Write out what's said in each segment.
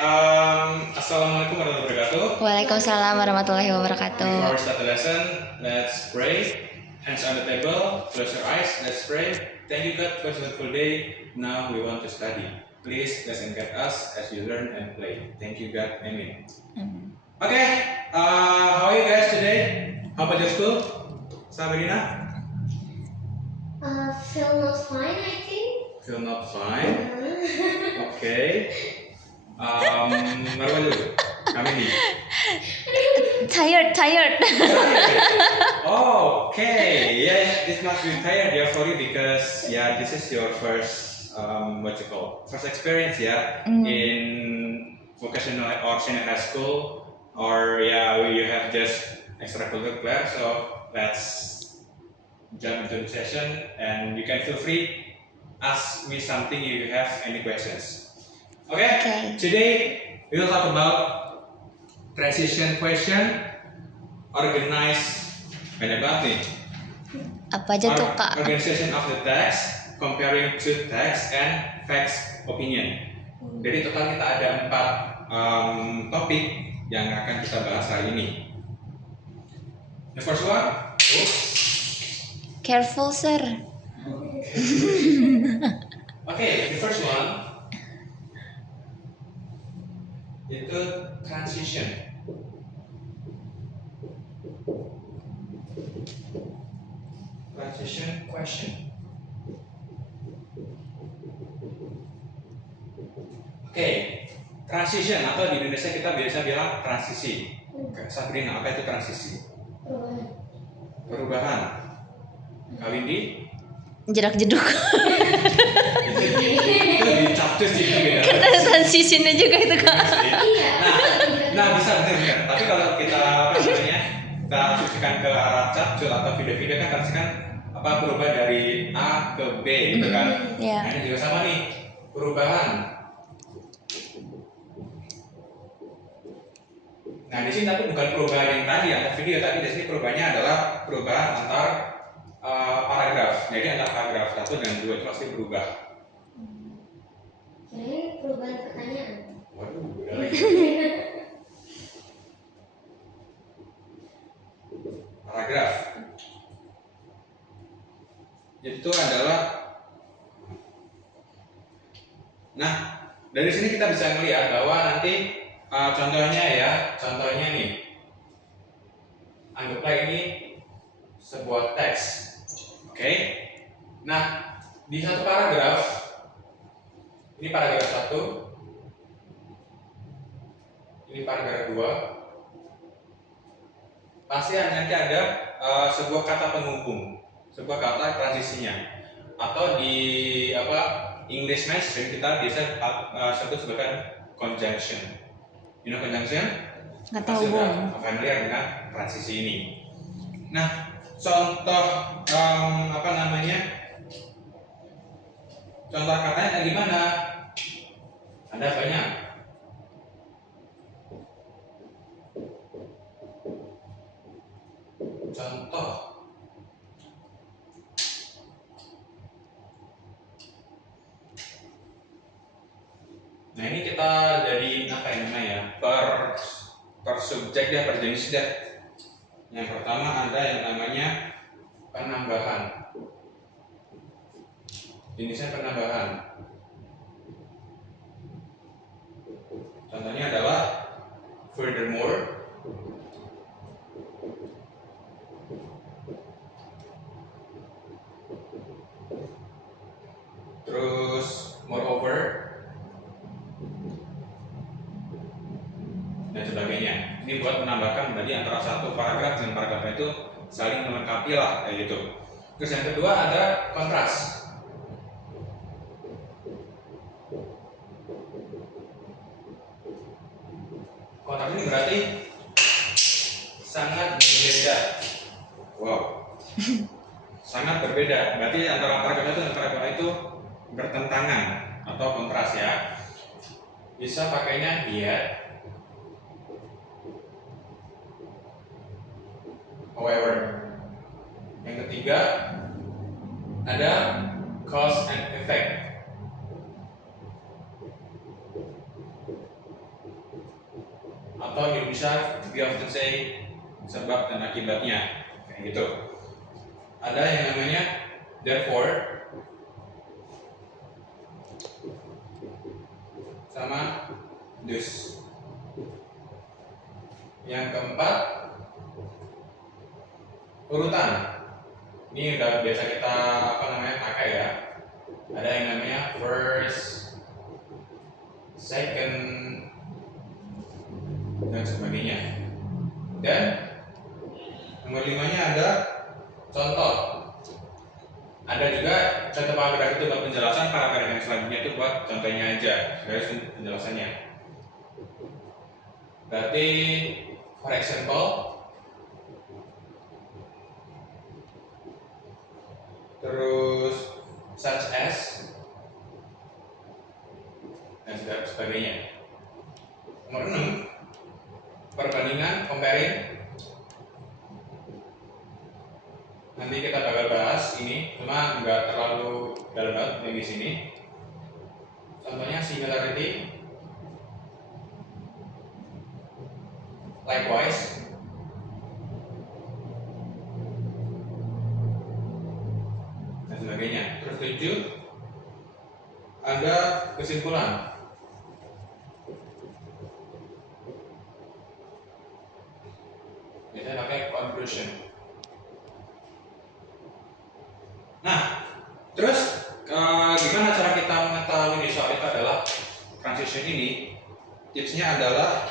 Assalamualaikum warahmatullahi wabarakatuh. Waalaikumsalam warahmatullahi wabarakatuh. Before we start the lesson, let's pray. Hands on the table, close your eyes, let's pray. Thank you God for a wonderful day. Now we want to study. Please bless and guide us as we learn and play. Thank you God. Amen. Okay, how are you guys today? How about your school? Sabrina? Feel not fine, I think. Feel not fine? Okay. Marwan dulu. Kami nih. Tired. Okay, yeah, this must be tired, yeah, for you because this is your first first experience, in vocational or senior high school, or you have just extracurricular class. So let's jump into the session, and you can feel free ask me something if you have any questions. Okay. Today we will talk about transition question, organize banyak banget nih. Apa aja tuh Kak? Organization of the text, comparing truth text and facts opinion. Jadi total kita ada 4 topik yang akan kita bahas hari ini. The first one, Careful sir. Okay, the first one itu transition. Transition question. Oke, transition atau di Indonesia kita biasa bilang transisi. Sabrina, apa itu transisi? Perubahan. Kawin di? Jerak jeduk. itu dicapcus itu beda. Kan ada transisinya juga itu Kak. Nah bisa benar. Tapi kalau kita kita asumsikan ke arah capcus atau video-video kan transisi kan berubah dari A ke B gitu kan. Yeah. Nah ini juga sama nih, perubahan. Nah di sini tapi bukan perubahan yang tadi atau video, tapi di sini perubahannya adalah perubahan antar paragraf. Jadi antara paragraf 1 dan 2 itu pasti berubah. Ini perubahan pertanyaan. Waduh, beda lagi. Paragraf. Itu adalah. Nah, dari sini kita bisa melihat bahwa nanti contohnya nih, anggaplah ini sebuah teks, oke? Nah, di satu paragraf, ini paragraf 1, ini paragraf 2, pasti nanti ada sebuah kata penghubung, sebuah kata transisinya, atau di English mainstream kita biasa sebut sebagai conjunction. You know conjunction? Nggak Pasti tahu. udah familiar dengan transisi ini. Nah, contoh contoh katanya kayak gimana? Ada banyak. Contoh. Nah ini kita jadi per subjek per jenis deh. Yang pertama ada yang namanya penambahan. Jenisnya penambahan. Contohnya adalah furthermore, terus moreover, dan sebagainya. Ini buat menambahkan berarti antara satu paragraf dengan paragraf itu saling melengkapi lah kayak gitu. Terus yang kedua ada kontras. Kontras ini berarti sangat berbeda. Wow. Sangat berbeda. Berarti antara paragraf itu dan paragraf itu bertentangan atau kontras ya. Bisa pakainya yet, however. Yang ketiga ada cause and effect. Atau di Indonesia we often say sebab dan akibatnya, kayak gitu. Ada yang namanya therefore sama thus. Yang keempat, urutan. Ini udah biasa kita pakai ya. Ada yang namanya first, second, dan sebagainya. Dan nomor 5-nya ada contoh. Ada juga satu paragraf itu buat penjelasan, paragraf yang selanjutnya itu buat contohnya aja, dari penjelasannya. Berarti, for example, terus such as, dan sebagainya. Nomor 6, perbandingan, comparing. Nanti kita bakal bahas ini, cuma nggak terlalu dalam banget yang di sini. Contohnya similarity, likewise, dan sebagainya. Terus 7, ada kesimpulan. Biasanya pakai conclusion. Nah, terus gimana cara kita mengetahui soal itu adalah transition ini? Tipsnya adalah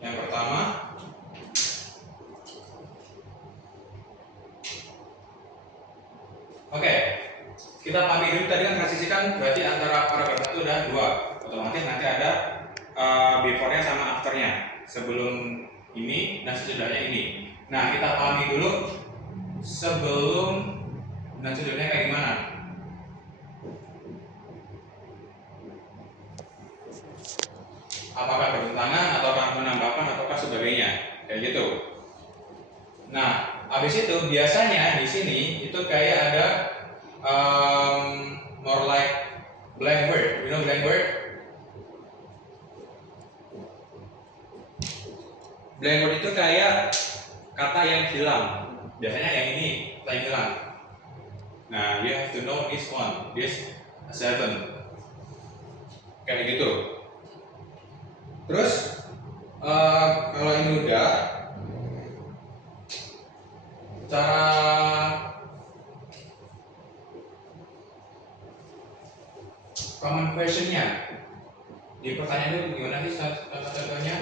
yang pertama, oke, kita pahami dulu tadi kan transisi kan berarti antara paragraf itu ada 2, otomatis nanti ada before-nya sama after-nya, sebelum ini dan sesudahnya ini. Nah, kita pahami dulu sebelum dan sesudahnya kayak gimana. Apakah bertentangan, ataukah menambahkan, ataukah sebagainya, kayak gitu. Nah, habis itu biasanya di sini itu kayak ada more like blank word, you know blank word? Blank word itu kayak kata yang hilang. Biasanya yang ini kata yang hilang. Nah, you have to know this one, this 7. Kayak gitu. Terus kalau ini udah, cara common question-nya di pertanyaan itu gimana sih contohnya?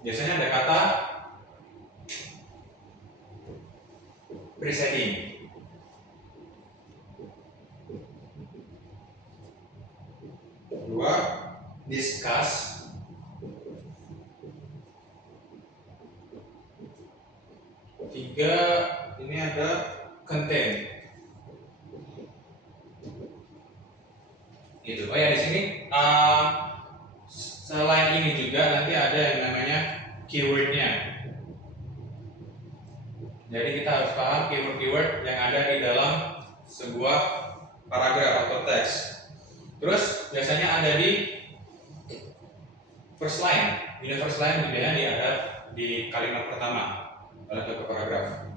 Biasanya ada kata preceding. Dua, discuss. Tiga, ini ada contain. Gitu. Oh ya, di sini selain ini juga nanti ada yang namanya keywordnya. Jadi kita harus paham keyword-keyword yang ada di dalam sebuah paragraf atau teks. Terus biasanya ada di first line. Di first line biasanya ada di kalimat pertama dalam satu paragraf.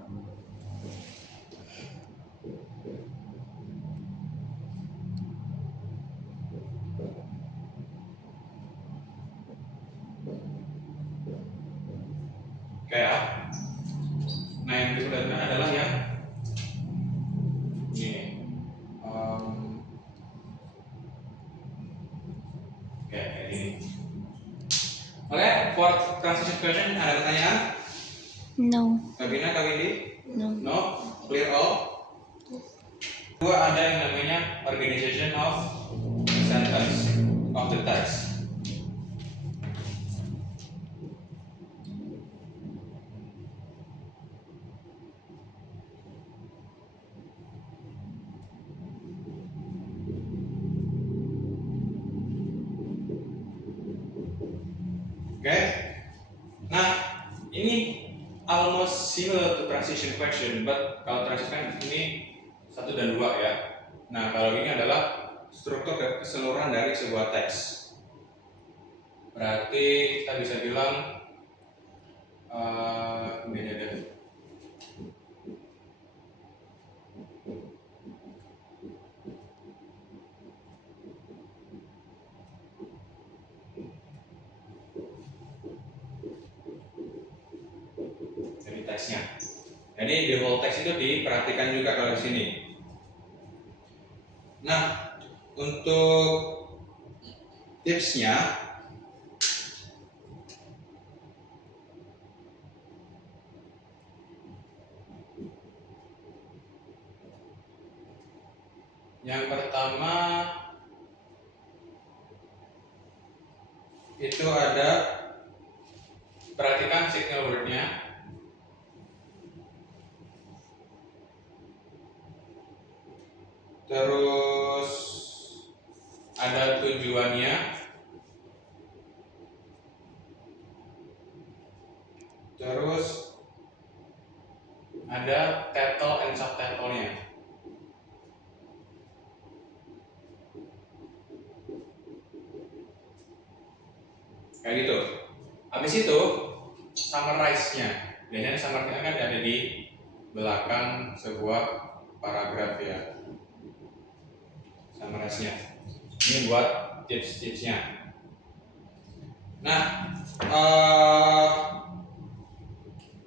Kayak, nah yang diperhatikan adalah yang ini. Kayak ini. Oke, for transition question ada pertanyaan? No. Kabina, Kak Windy? No. No? Clear all? Dua, ada yang namanya organization of sentence of the text. Oke. Nah, ini almost similar to transition question, but kalau transition ini 1 dan 2 ya. Nah, kalau ini adalah struktur keseluruhan dari sebuah teks. Berarti kita bisa bilang ini ada. Dari teksnya. Jadi di whole text itu diperhatikan juga kalau di sini. Nah, untuk tipsnya, yang pertama itu ada perhatikan signal word-nya. Terus ada tujuannya. Terus ada title and subtitle-nya. Kayak gitu. Habis itu summarize-nya. Biasanya summarize-nya kan ada di belakang sebuah paragraf ya. Summarize-nya. Ini buat tips-tipsnya. Nah,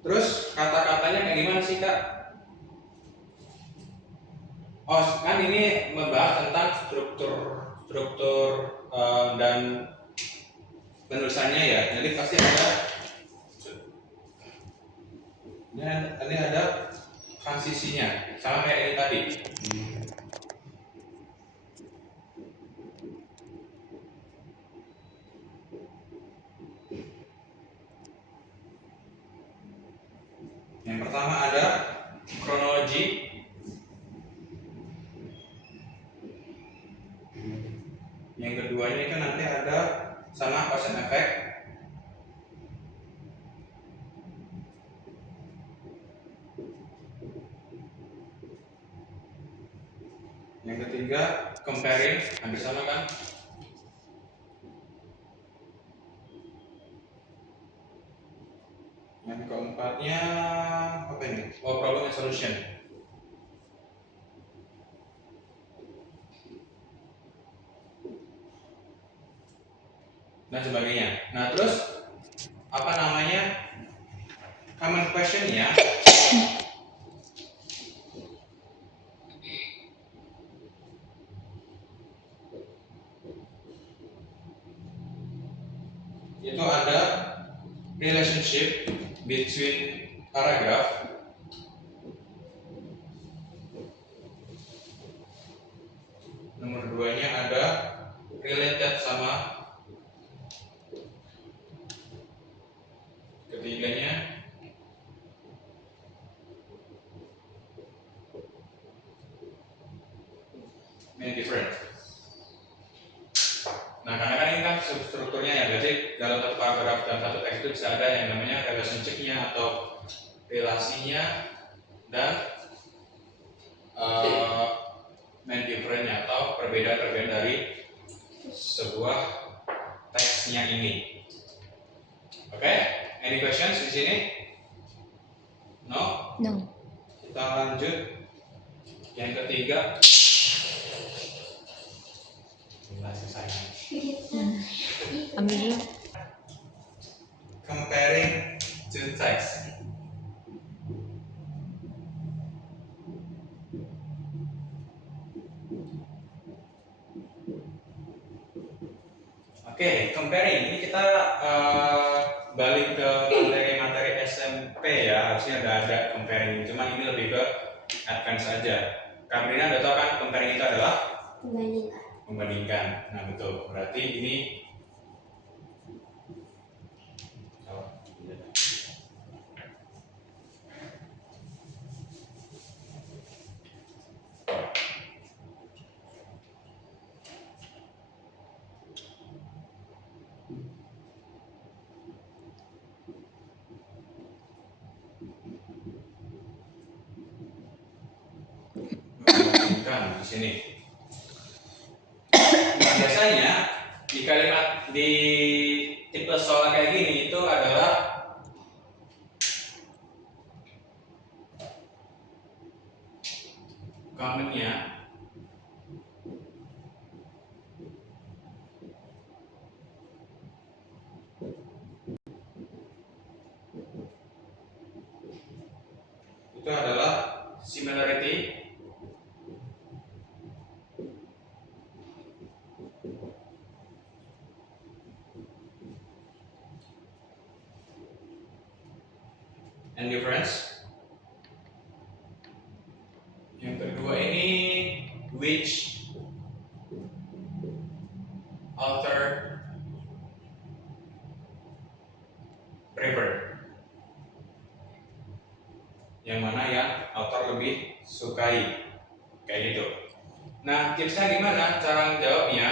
terus kata-katanya kayak gimana sih Kak? Oh, kan ini membahas tentang struktur dan penulisannya ya. Jadi pasti ada ini ada transisinya sama kayak ini tadi. Yang pertama ada kronologi. Yang kedua ini kan nanti ada sama cause and effect. Yang ketiga comparing, hampir sama kan? Yang keempatnya apa ini? Oh, problem and solution. Dan sebagainya. Nah, terus apa namanya? Common question-nya itu ada relationship between paragraph. Nomor 2-nya ada related sama. Ketiganya main different. Nah, karena kan ini kan strukturnya ya, jadi dalam satu paragraf dan satu teks itu bisa ada yang namanya relationship-nya atau relasinya dan main different-nya atau perbedaan-perbedaan dari sebuah teksnya ini. Oke, any questions di sini? No? No. Kita lanjut. Yang ketiga. Ambil dulu. Comparing two text. Oke, comparing ini kita balik ke materi-materi SMP ya, harusnya ada comparing, cuma ini lebih ke advance aja. Kabrina udah tahu kan comparing itu adalah membandingkan. Nah betul, berarti ini sini. Nah, biasanya di kalimat di tipe soal kayak gini itu adalah commonnya itu adalah similarity and difference. Yang kedua ini which author prefer, yang mana yang author lebih sukai, kayak gitu. Nah, tipsnya gimana cara menjawabnya?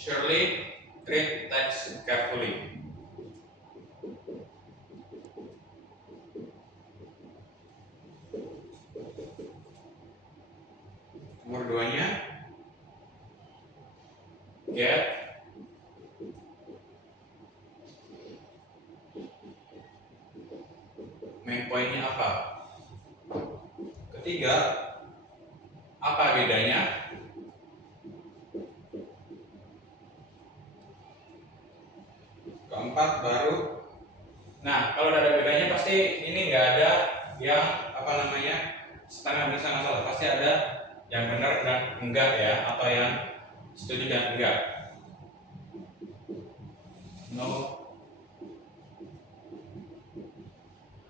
Surely read text carefully. Nomor duanya, get main poinnya apa. Ketiga, apa bedanya. Keempat, baru. Nah, kalau ada bedanya pasti ini nggak ada yang apa namanya setengah benar setengah salah, pasti ada yang benar dan enggak ya, atau yang setuju dan enggak. No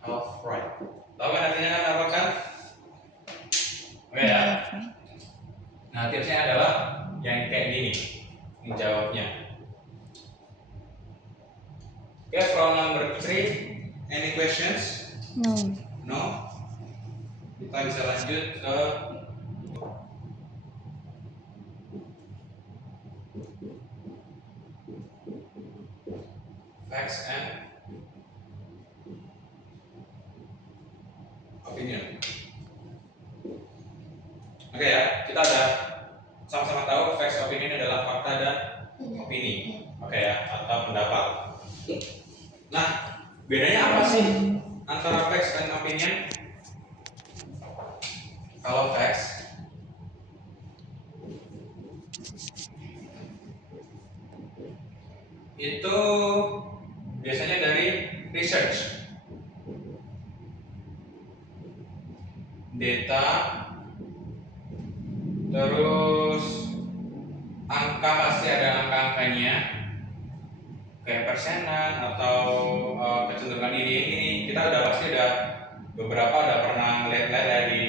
half right. Tahu kan artinya kan apa kan? Oke ya. Nah, tipsnya adalah yang kayak gini menjawabnya. Okay, from number 3, any questions? No. No? Kita bisa lanjut ke facts and opinion. Oke ya, kita udah sama-sama tahu facts opinion adalah fakta dan opini. Oke ya, atau pendapat. Nah, bedanya apa sih antara facts dan opinion? Kalau facts itu biasanya dari research, data, terus angka, pasti ada angka-angkanya kayak persenan atau kecenderungan ini kita udah beberapa udah pernah ngeliat-liat ya di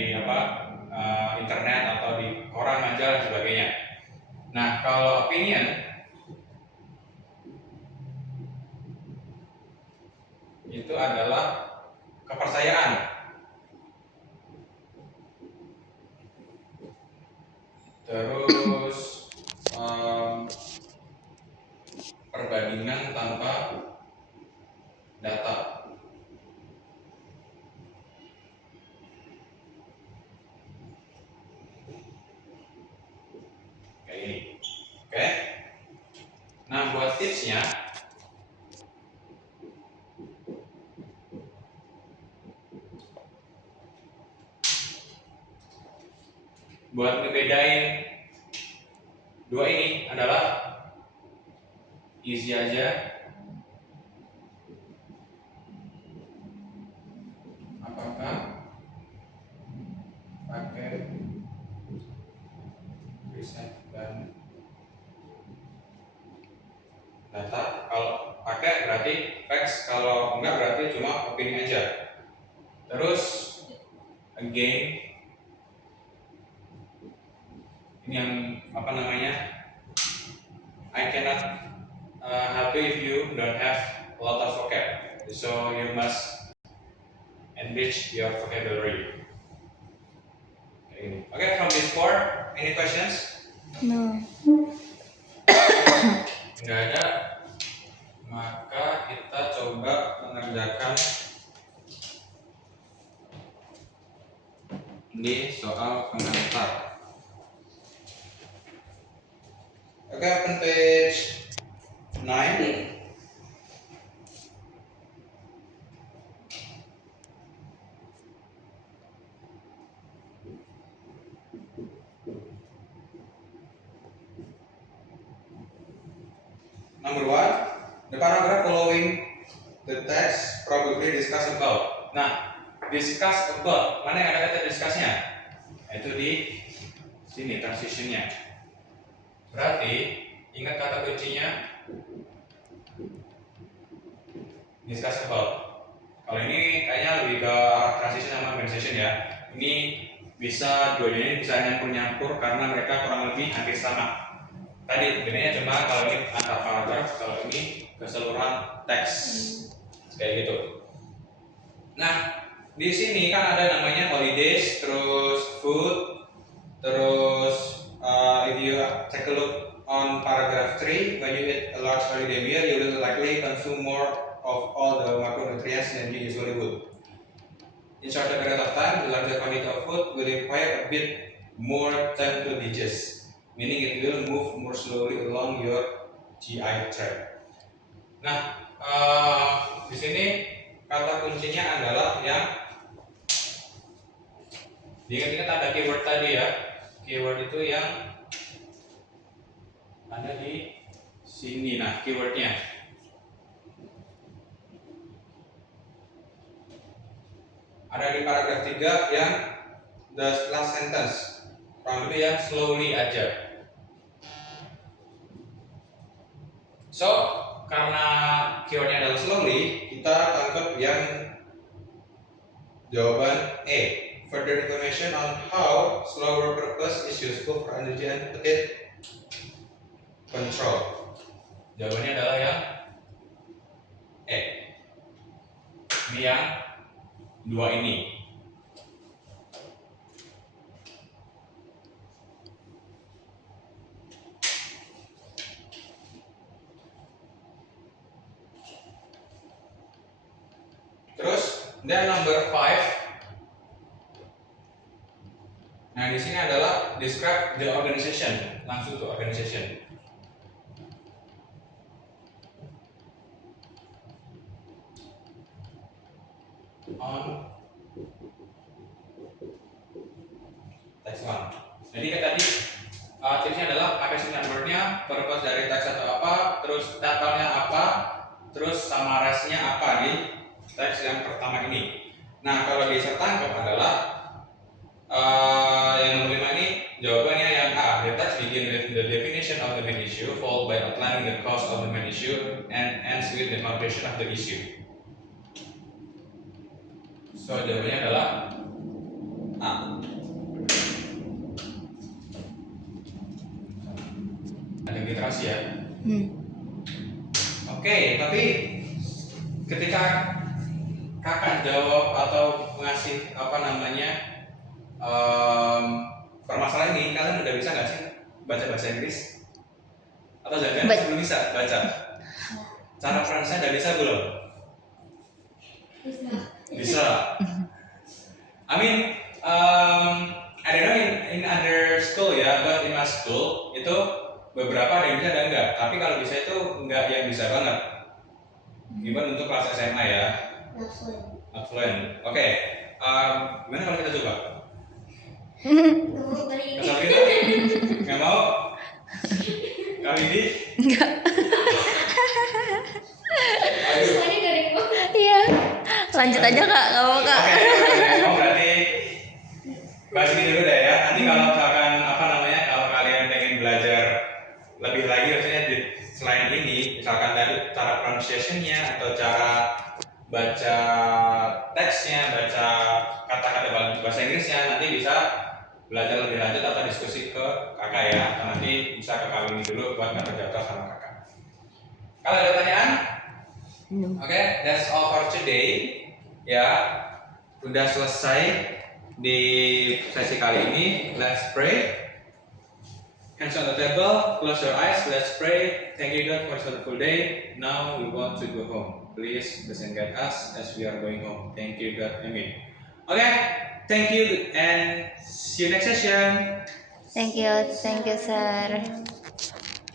internet atau di koran, majalah dan sebagainya. Nah, kalau opinion itu adalah kepercayaan, terus perbandingan tanpa data. Kayak ini. Oke. Nah, buat tipsnya, buat ngebedain dua ini adalah easy aja. Apakah pakai riset dan data? Kalau pakai berarti facts, kalau enggak berarti cuma opini aja. Terus again, ini yang apa namanya, I cannot help you if you don't have a lot of vocab, so you must enrich your vocabulary. Okay, from this four, any questions? No. Nggak ada. kerjakan di soal pengantar. Oke, open page 9. Number 1, the paragraph following the text probably discuss about. Nah, discuss about, mana yang ada kata discussnya? Itu di sini transitionnya. Berarti ingat kata kuncinya discuss about. Kalau ini kayaknya lebih ke arah transition sama conversation ya. Ini bisa dua-duanya bisa nyampur-nyampur karena mereka kurang lebih hampir sama. Tadi bedanya cuma kalau ini antar paragraf, kalau ini keseluruhan teks kayak gitu. Nah, di sini kan ada namanya holidays, terus food, terus if you take a look on paragraph 3, when you eat a large holiday meal, you will likely consume more of all the macronutrients than you usually would. In shorter period of time, the larger quantity of food will require a bit more time to digest, meaning it will move more slowly along your GI tract. Nah, di sini kata kuncinya adalah yang diingat-ingat ada keyword tadi ya. Keyword itu yang ada di sini. Nah, keywordnya ada di paragraf 3 yang the last sentence, kurang lebih yang slowly aja. So, karena keywordnya adalah slowly, kita tangkap yang jawaban A. Further information on how slower purpose is useful for energy and appetite control. Jawabannya adalah yang E. Ini yang dua ini. Terus, dan number 5. Nah, di sini adalah describe the organization, langsung to organization. On text 1. Jadi kayak tadi tipsnya adalah pakai single word-nya, purpose dari teks atau apa, terus title-nya apa, terus summarize-nya apa di teks yang pertama ini. Nah, kalau bisa tangkap adalah yang nomor 5 ini jawabannya yang A. The text begin with the definition of the main issue, followed by outlining the cause of the main issue, and ends with the conclusion of the issue. So jawabannya adalah A. Ada literasi ya. Oke, tapi ketika kakak jawab atau ngasih apa namanya permasalahan ini, kalian udah bisa nggak sih baca bahasa Inggris? Atau jangan-jangan belum bisa baca? Cara pronunciation udah bisa belum? Bisa. I mean, I don't know in other school ya, but in my school itu beberapa ada yang bisa dan enggak. Tapi kalau bisa itu enggak yang bisa banget. Gimana untuk kelas SMA ya? Not fluent. Oke. Gimana kalau kita coba? Kesal gitu? Nggak mau? Kali ini? Enggak. Aduh. Iya. Lanjut aja Kak, nggak apa Kak. Oke, berarti bahas ini dulu deh ya. Nanti kalau misalkan apa namanya, kalau kalian pengen belajar lebih lagi, maksudnya selain ini, misalkan tadi cara pronunciation-nya atau cara baca teksnya, baca kata-kata bahasa Inggrisnya, nanti bisa belajar lebih lanjut atau diskusi ke kakak ya. Atau nanti bisa ke kami dulu buat ngatur jadwal sama kakak. Kalau ada pertanyaan? Oke, that's all for today. Ya, udah selesai di sesi kali ini. Let's pray. Hands on the table. close your eyes. Let's pray. Thank you, God, for this wonderful day. Now we want to go home. Please bless and guide us as we are going home. Thank you, God. Amen. Okay. Thank you and see you next session. Thank you, sir.